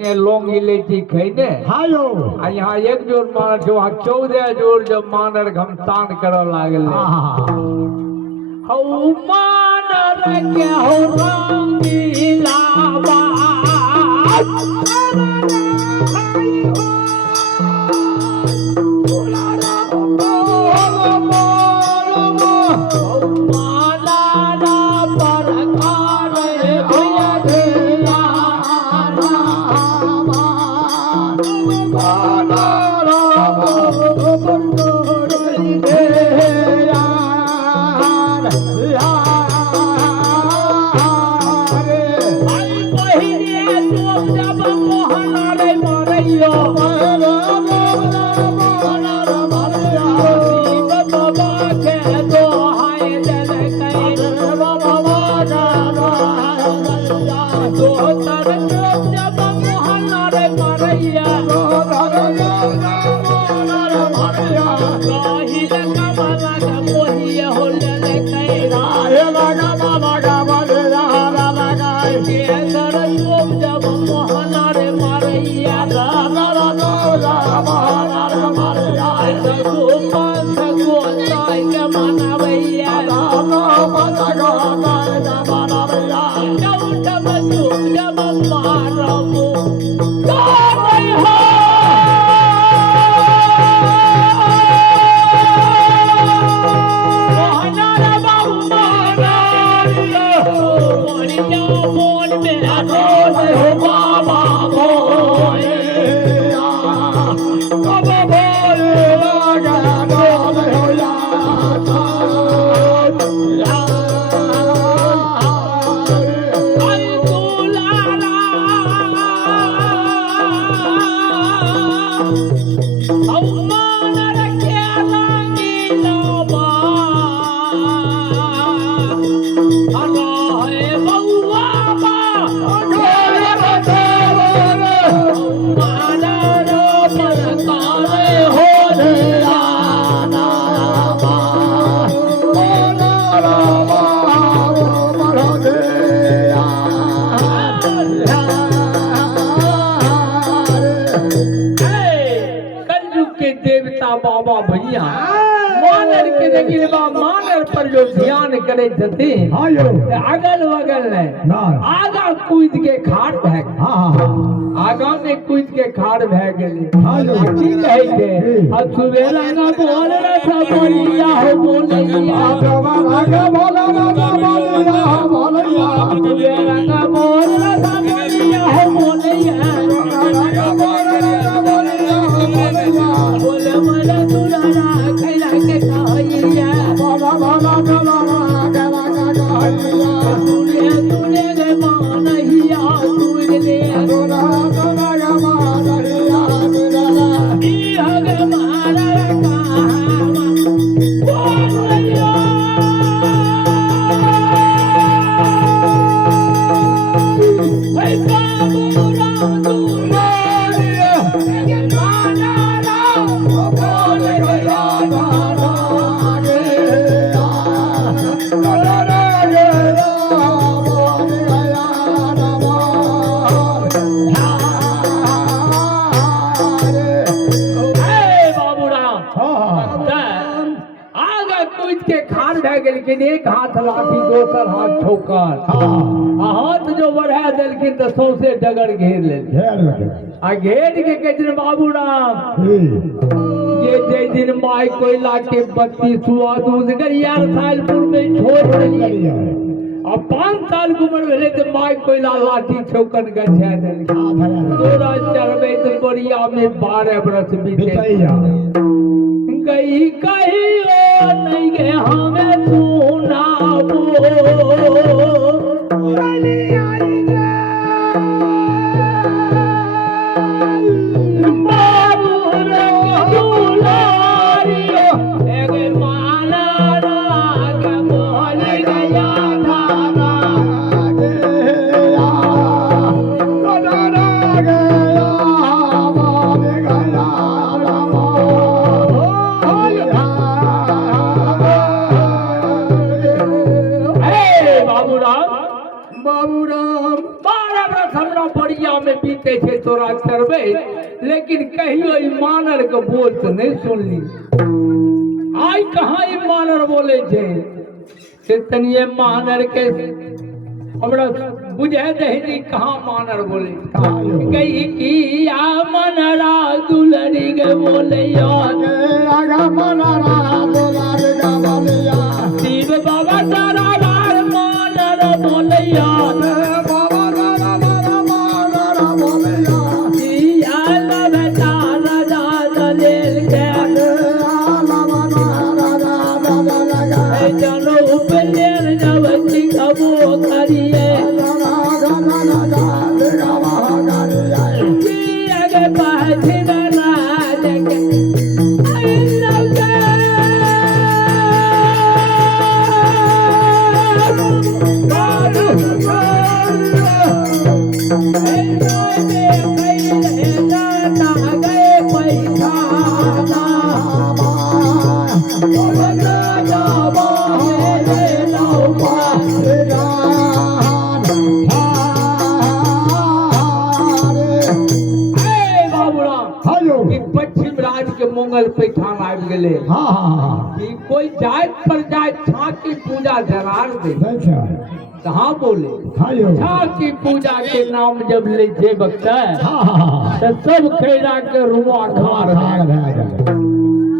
ने लोंग इलायची खाईने हायो आ यहाँ एक जोर मानर जो 14 जोर जब मानर घमसान कर लागल हौ मानर के हौ रंगीला बाबा भैया मानर के देखिए मानर पर जो ध्यान करे जते अगल बगल आगा कूद के खाड़ भै आगा में कूद के खाड़ भै गेले ठीक है के सुबेला ना बोल रे सबरिया हो बोलिया आगा बोला ना बोलिया बोलिया सुबेला ना बोल रे सबरिया हो बोलिया आगा बोल रे बोलिया बोले मला तुलारा खैला के कहिया बाबा बाबा बाबा गला का कहिया तूने गे मानहिया तूने तोरा तोरा गे मानहिया तोरा ई हगे मारा कहावा बोलिया हे बाबू राम दुलारिया गे माना लेकिन एक हाथ लाठी दोसर हाथ ठोकर हाथ जो बढ़ा दिलखिन तो सौसे डगर घेर ले आ घेर के कहते बाबू राम ये जय दिन माई कोयला के 32 दूध गरिया सालपुर में छोड़ रही अब 5 साल की उम्र भेले तो माई कोयला लाठी ठोकर गछा दिलखिन तोरा चढ़बे तो बढ़िया में 12 बरस बीते गई कहियो नहीं गे हमें सुनाबो बाबू रे दुलारियो एगे माला राग बोल गया धारा तोरा चरबे, लेकिन कहियो ई मानर के बोल तो नहीं सुनली। आई कहाँ ई मानर बोले छे से तनिए मानर के हमरा बुझे दही कहाँ मानर बोले गई की या मनरा दुलरी के बोले शिव बाबा तारा मानर बोले मंगल पैठान आबि गेले। कि कोई जात पर जात छा की पूजा जरार दे कहाँ बोले छा की पूजा के नाम जब ले जे बक्ता तो सब खैरा के रुआ खार